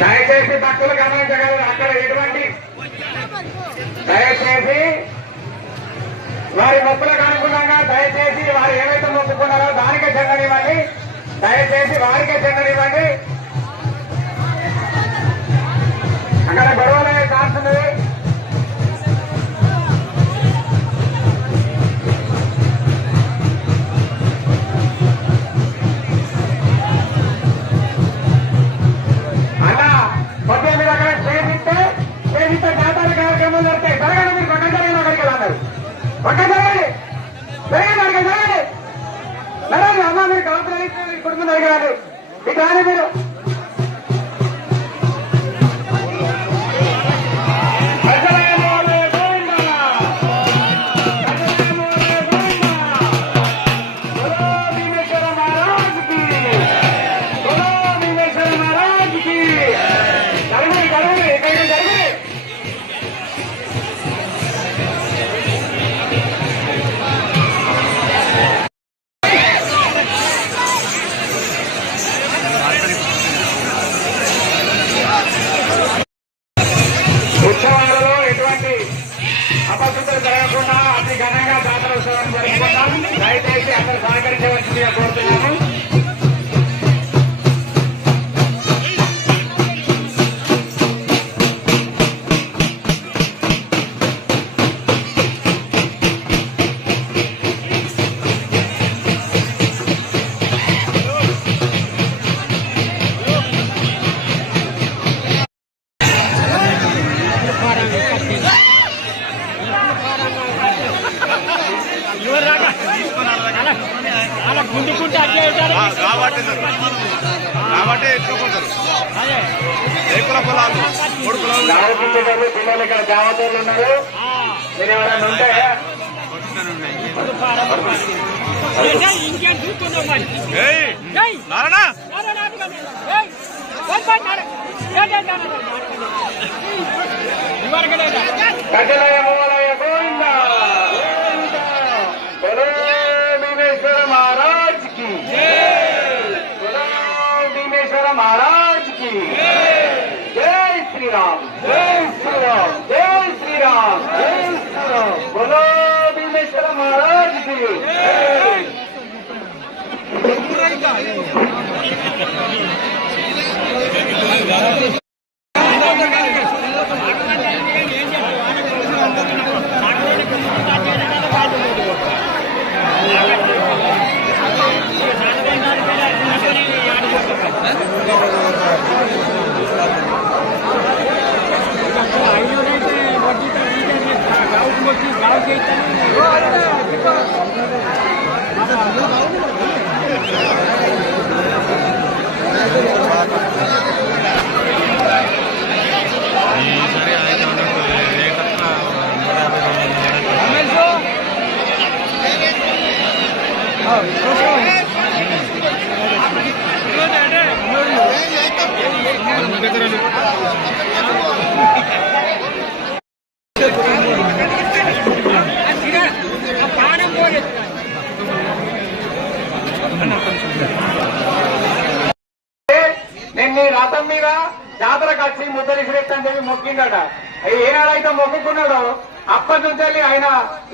దయచేసి భక్తులు గమనించగలరు. అక్కడ ఎటువంటి దయచేసి వారి మొక్కులకు అనుగుణంగా దయచేసి వారు ఏవైతే మొక్కుకున్నారో దానికే చెందనివ్వండి. దయచేసి వారికే చెందనివ్వండి. అక్కడ గొడవలనే ఛాన్స్ ఉన్నది. అమ్మా మీరు కలపలేదు కుటుంబం అడిగారు మీకు రాని మీరు ఉత్సవాలలో ఎటువంటి అపశుద్ధులు జరగకుండా అతి ఘనంగా జాతర ఉత్సవాన్ని జరుపుకుంటాం. దయచేసి అందరూ సహకరించవలసిందిగా కోరుతున్నాము. పిల్లలు ఇక్కడ జావతూర్లు ఉన్నారు. మీరు ఎవరైనా ఉంటాయా? గజలయ మూలయ గోవింద భీమేశ్వర మహారాజ్ కి, భీమేశ్వర మహారాజ్ కి. జై శ్రీరామ్, జై శ్రీరామ్, జై శ్రీరామ్, జై శ్రీరామ్. బోలో భీమేశ్వర మహారాజ్ కి. నిన్న రథం మీద జాతరకు వచ్చి ముద్దలి శ్రేష్టని చెప్పి మొక్కిందట. ఏనాడైతే మొక్కుకున్నాడో అప్పటి నుంచి ఆయన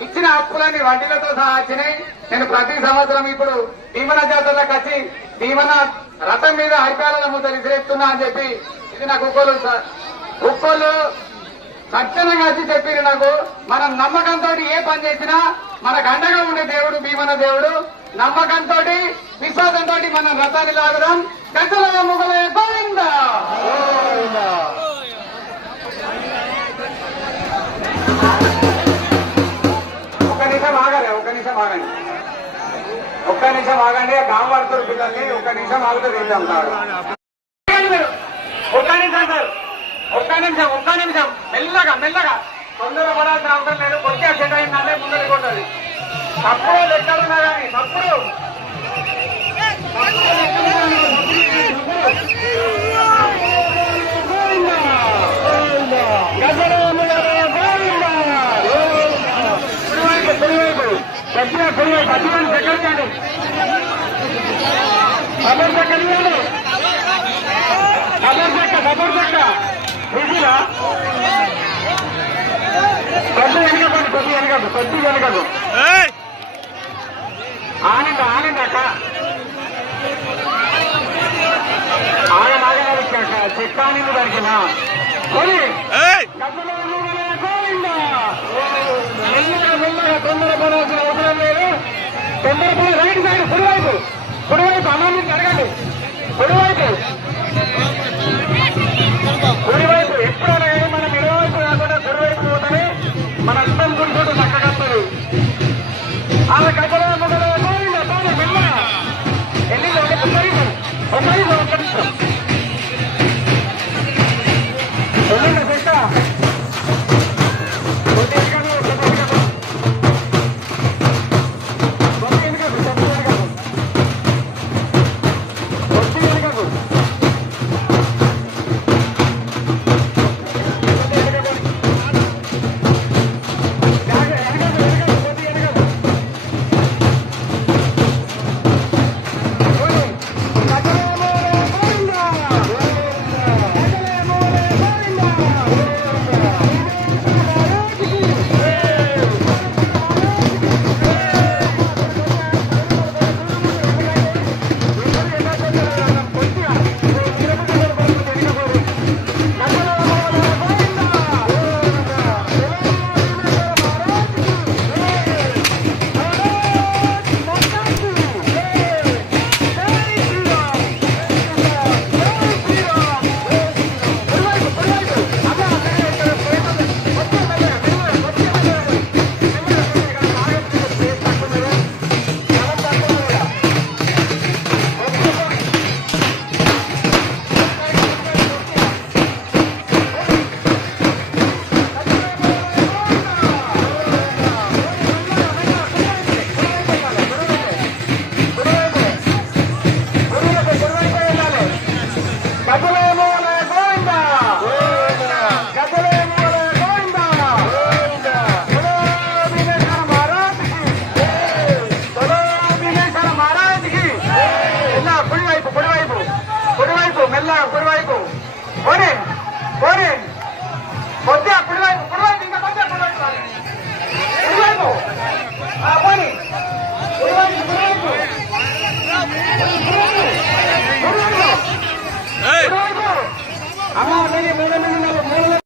ఇచ్చిన అప్పులన్నీ వడ్డీలతో సహా వచ్చినాయి. నేను ప్రతి సంవత్సరం ఇప్పుడు భీమన జాతరలకు వచ్చి భీమన రథం మీద హరిపాలన ముద్దలు విసిరేస్తున్నా అని చెప్పి ఇది నాకు ఒక్కోళ్ళు సత్యంగా వచ్చి చెప్పారు నాకు. మనం నమ్మకంతో ఏ పని చేసినా మనకు అండగా ఉండే దేవుడు భీమన దేవుడు. నమ్మకంతో విశ్వాసంతో మనం రథాన్ని లాగడం. గంటల ముగలే గోవింద. ఒక్క నిమిషం ఆగలే, ఒక్క నిమిషం ఆగండి, ఒక్క నిమిషం ఆగండి. కాంబడుతున్నారు పిల్లల్ని, ఒక్క నిమిషం ఆగితే తింటాం సార్. ఒక్క నిమిషం సార్, ఒక్క నిమిషం, ఒక్క నిమిషం. మెల్లగా మెల్లగా, తొందర పడాల్సిన అవసరం లేదు. కొద్దిగా సెట్ అయిందంటే ముందరికి కొట్టదు. తప్పుడు లెక్కలున్నా కానీ తప్పుడు సెకండ్ ఖబర్ సెకండ్ విజిలా కొద్ది వెనుకదు, కొద్ది వెనుకదు, కొద్ది వెనుకదు. ఆనంద ఆనంద అక్క ఆగనాగ చెక్కాని దొరికినా మెల్లగా మెల్లగా తొందర పడాల్సిన అవసరం లేదు. తొందరపడి రైట్ సైడ్ కుడివైపు, కుడివైపు అన్నం నుంచి అడగండి. కుడివైపు, కుడివైపు